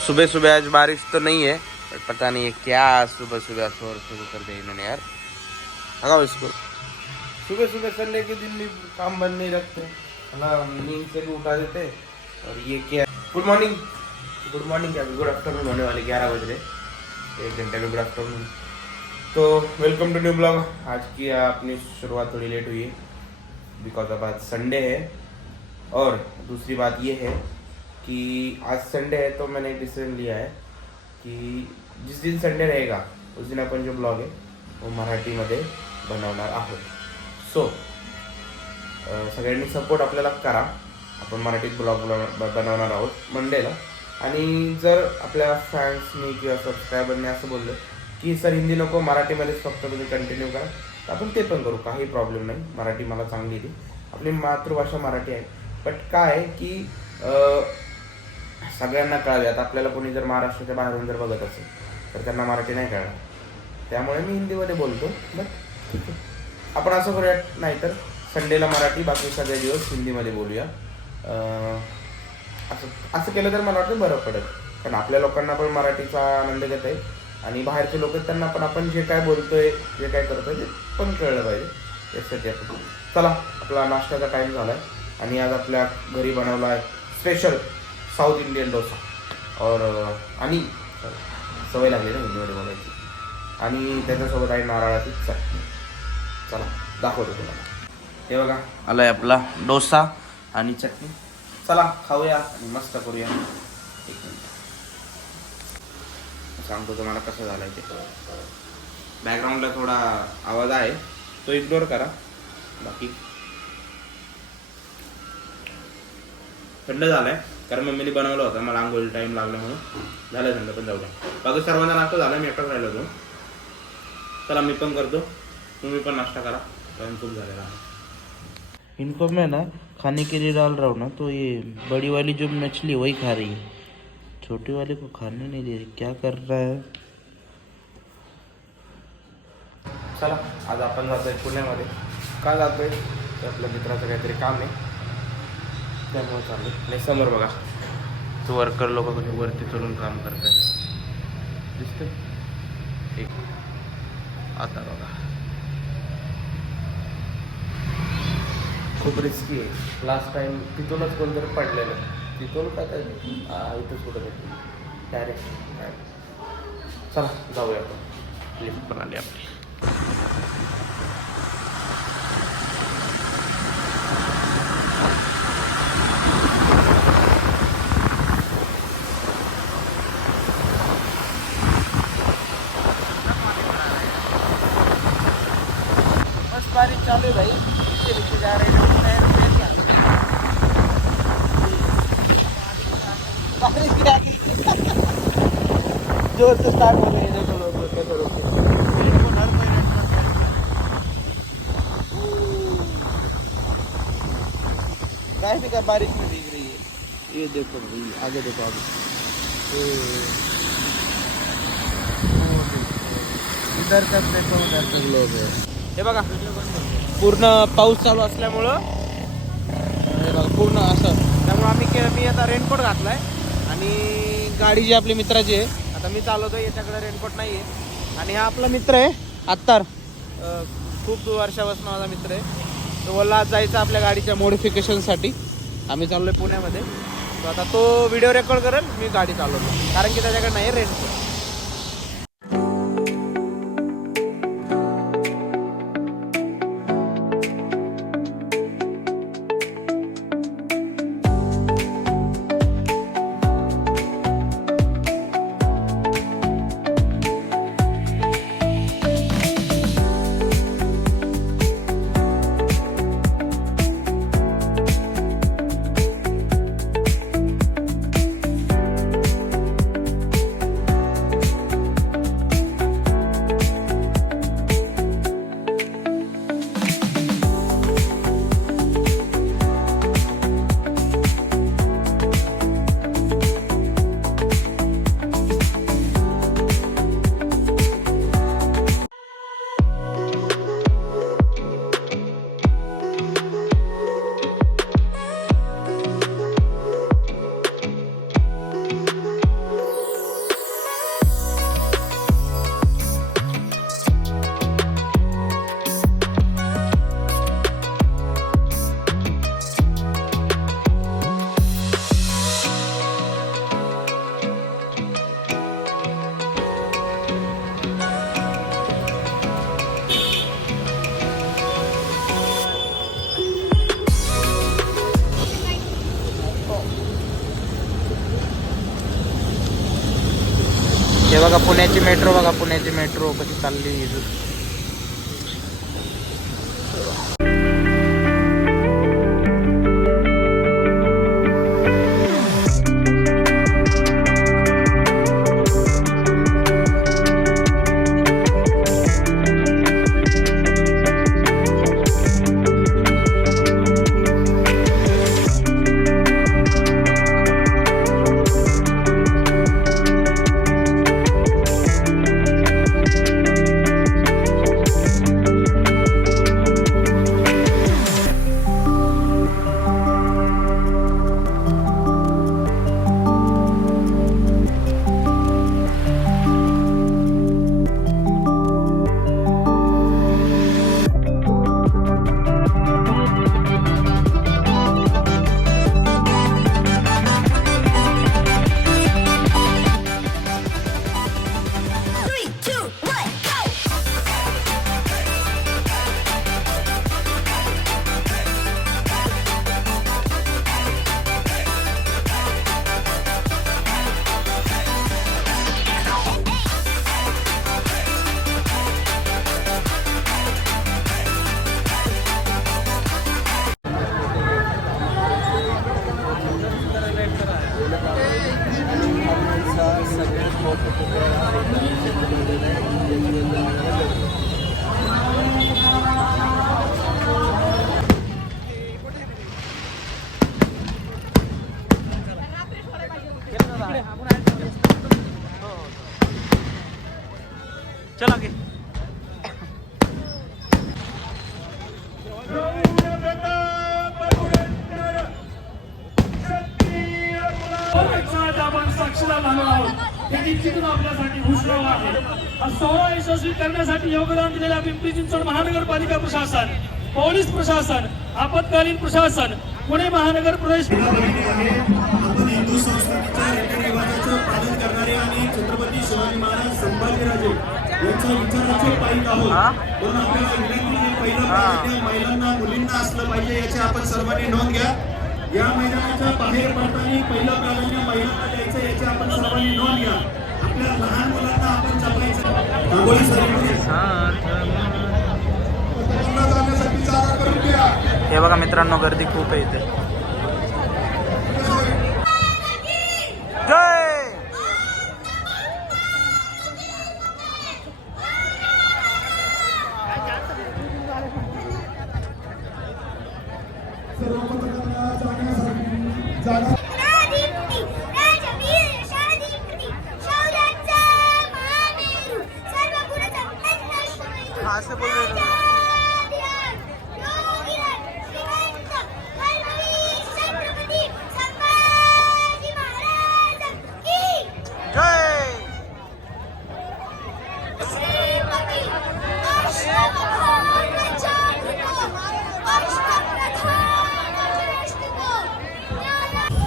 सुबह सुबह आज बारिश तो नहीं है, पर पता नहीं है क्या सुबह सुबह शोर शुरू कर दिया इन्होंने यार। लगाओ इसको। सुबह सुबह संडे के दिन भी काम बंद नहीं रखते, नींद से भी उठा देते। और ये क्या, गुड मॉर्निंग। गुड मॉर्निंग क्या, गुड आफ्टरनून होने वाले 11 बज रहे, 1 घंटे में गुड आफ्टरनून। तो वेलकम टू न्यू ब्लॉग। आज की अपनी शुरुआत थोड़ी लेट हुई है बिकॉज अब आज संडे है। और दूसरी बात ये है कि आज संडे है तो मैंने डिसीजन लिया है कि जिस दिन संडे रहेगा उस दिन आपण जो ब्लॉग आहे वो मराठीमध्ये बनवणार आहोत। सो सगळ्यांनी सपोर्ट आपल्याला करा, आपण मराठीत ब्लॉग बनवणार आहोत मंडेला। आणि जर आपल्या फॅन्सनी किंवा सबस्क्रायबरने असं बोललं की सर हिंदी नको मराठीमध्येच फक्त तुम्ही कंटिन्यू करा, तर आपण ते पण करू, काही प्रॉब्लेम नाही। मराठी मला चांगली येते, आपली मातृभाषा मराठी आहे। बट काय आहे की सगळ्यांना कळावे, आता आपल्याला कोणी जर महाराष्ट्राच्या बाहेरून जर बघत असेल तर त्यांना मराठी नाही कळणार, त्यामुळे मी हिंदीमध्ये बोलतो। बट ठीक आहे, आपण असं करूया, नाहीतर संडेला मराठी, बाकी सगळे दिवस हिंदीमध्ये बोलूया। असं केलं तर मला वाटतं बरं पडेल, कारण आपल्या लोकांना पण मराठीचा आनंद घेता येईल आणि बाहेरचे लोक त्यांना पण आपण जे काय बोलतोय, जे काय करतोय ते पण कळलं पाहिजे, यासाठी आपण चला। आपला नाश्त्याचा टाईम झाला आहे आणि आज आपल्या घरी बनवला आहे स्पेशल साऊथ इंडियन डोसा। और आणि सवय लागली ना हिंदीमध्ये बोलायची, आणि त्याच्यासोबत आहे नारळाची चटणी। चला दाखवतो तुम्हाला, हे बघा आलाय आपला डोसा आणि चटणी। चला खाऊया आणि मस्त करूया। एक मिनिट सांगतो तुम्हाला कसं झालंय ते। बॅकग्राऊंडला थोडा आवाज आहे तो इग्नोर करा, बाकी थंड झालाय कारण मम्मीने बनवलं होतं, मला आंघोळी टाईम लागला म्हणून झालं थंड, पण जाऊ द्या। बाकी सर्वांना नाश्ता झाला, मी एकटाच राहिलो होतो। चला मी पण करतो, तुम्ही पण नाश्ता करा, टाइम खूप झालेला आहे। इनको मैं ना खाने के लिए डाल रहा हूँ ना, तो ये बड़ी वाली जो मछली वही खा रही है, छोटी वाले को खाने नहीं दे रही, क्या कर रहा है। चला आज आपण जातोय पुण्यामध्ये। का जातोय तर आपल्या मित्राचं काहीतरी काम आहे, त्यामुळे चालू। आणि समोर बघा तो वर्कर लोक कसे वरती चढून काम करतात, दिसते ठीक। आता बघा खूप रिस्की आहे, लास्ट टाइम तिथूनच कोणतरी पडलेलं, तिथून काय इथंच कुठं डायरेक्ट। चला जाऊया आपण, लिफ्ट पण आली आपली। बस बारिश चालू है भाई, नीचे जा रहे हैं, बारिश क्या जोर से स्टार्ट हो रही है, देखो लोग कैसे रोके ट्रैफिक का बारिश में भीग रही है। ये देखो भाई, आगे देखो आगे, इधर तक देखो, उधर तक लोग है। हे बघा पूर्ण पाऊस चालू असल्यामुळं हे बघा पूर्ण असं, त्यामुळे मी आता रेनकोट घातलाय आणि गाडी जी आपली मित्राची आहे, आता मी चालवतोय, याच्याकडे रेनकोट नाही आहे। आणि हा आपला मित्र आहे अत्तार, खूप वर्षापासून माझा मित्र आहे। तो बोलला आज जायचं आपल्या गाडीच्या मॉडिफिकेशनसाठी, आम्ही चाललोय पुण्यामध्ये। तो आता तो व्हिडिओ रेकॉर्ड करेल, मी गाडी चालवतो, कारण की त्याच्याकडे नाही रेनकोट। हे बघा पुण्याची मेट्रो, बघा पुण्याची मेट्रो कशी चालली. चला की आपल्यासाठी घोषणा आहे. हा सोहळा यशस्वी करण्यासाठी योगदान दिलेल्या पिंपरी चिंचवड महानगरपालिका प्रशासन, पोलीस प्रशासन, आपत्कालीन प्रशासन, पुणे महानगर प्रदेश आपण हिंदू संस्कृतीच्या रीतिरिवाजाचं पालन करणारे आणि छत्रपती शिवाजी महाराज संभाजीराजे यांच्या विचाराचे पायी आहोत. म्हणून आपल्याला इंग्रजीने पहिलं प्राधान्य महिलांना मुलींना असलं पाहिजे याची आपण सर्वांनी नोंद घ्या. या मैदानाच्या बाहेर पडताना पहिलं प्राधान्य महिलांना द्यायचं याची आपण सर्वांनी नोंद घ्या. आपल्या लहान मुलांना आपण जपायचं. रांगोळी जागा करून द्या. हे बघा मित्रांनो, गर्दी खूप आहे इथे. जय असं बोल रहे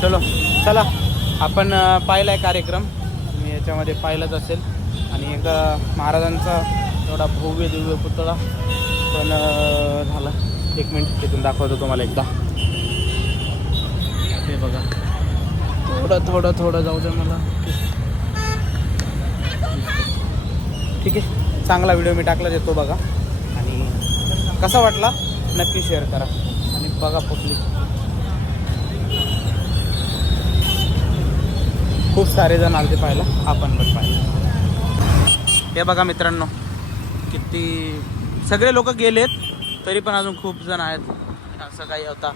चलो चला, आपण पाहिला आहे कार्यक्रम, मी याच्यामध्ये पाहिलाच असेल. आणि एक महाराजांचा एवढा भव्य दिव्य पुतळा पण झाला. एक मिनिट तिथून दाखवतो तुम्हाला एकदा. हे बघा, थोडं जाऊ द्या मला. ठीक आहे, चांगला व्हिडिओ मी टाकला देतो बघा. आणि कसा वाटला नक्की शेअर करा. आणि बघा पब्लिक खूप सारे जण आले ते पाहायला, आपण पण पाहिलं. हे बघा मित्रांनो, किती सगळे लोक गेलेत तरी पण अजून खूप जण आहेत. असं काही होता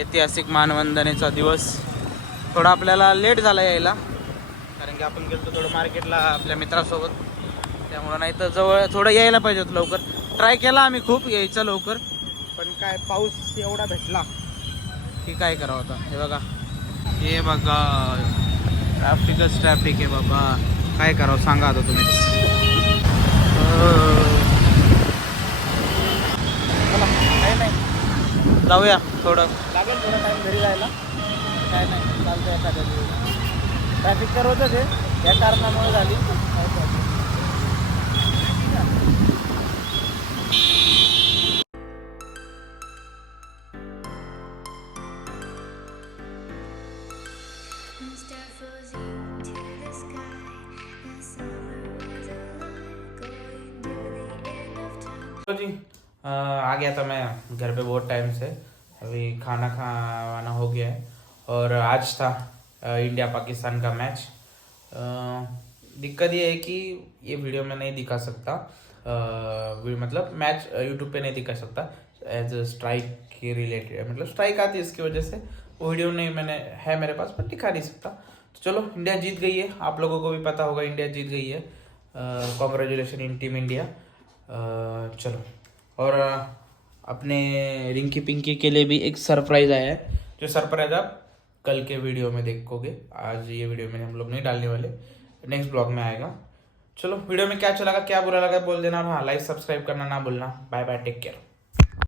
ऐतिहासिक मानवंदनेचा दिवस. थोडा आपल्याला लेट झाला यायला, कारण की आपण गेलो थोडं मार्केटला आपल्या मित्रासोबत, त्यामुळं. नाही तर जवळ थोडं यायला पाहिजे होतं लवकर. ट्राय केला आम्ही खूप यायचं लवकर, पण काय पाऊस एवढा भेटला की काय करावं होता. हे बघा, हे बघा, ट्रॅफिकच ट्रॅफिक आहे बाबा. काय करावं सांगा आता तुम्हीच. काय नाही, जाऊया. थोडं लागेल, थोडा टाईम घरी जायला. काय नाही, चालतं एखाद्या दिवस. ट्रॅफिक तर होतच आहे, या कारणामुळे झाली. Stars flows into the sky. तो जी आ गया था मैं घर पे बहुत टाइम से। अभी खाना खाना हो गया है और आज था इंडिया पाकिस्तान का मैच। दिक्कत ये है कि ये वीडियो में नहीं दिखा सकता, मतलब मैच यूट्यूब पे नहीं दिखा सकता एज स्ट्राइक के रिलेटेड, मतलब स्ट्राइक आती है इसकी वजह से वो वीडियो नहीं मैंने है मेरे पास, पर दिखा नहीं सकता। तो चलो, इंडिया जीत गई है, आप लोगों को भी पता होगा इंडिया जीत गई है। Congratulation in team India. चलो, और अपने रिंकी पिंकी के लिए भी एक सरप्राइज आया है, जो सरप्राइज आप कल के वीडियो में देखोगे। आज ये वीडियो में हम लोग नहीं डालने वाले, नेक्स्ट ब्लॉग में आएगा। चलो, वीडियो में क्या अच्छा लगा क्या बुरा लगा बोल देना, और हाँ, लाइक सब्सक्राइब करना ना भूलना। Bye bye, take care.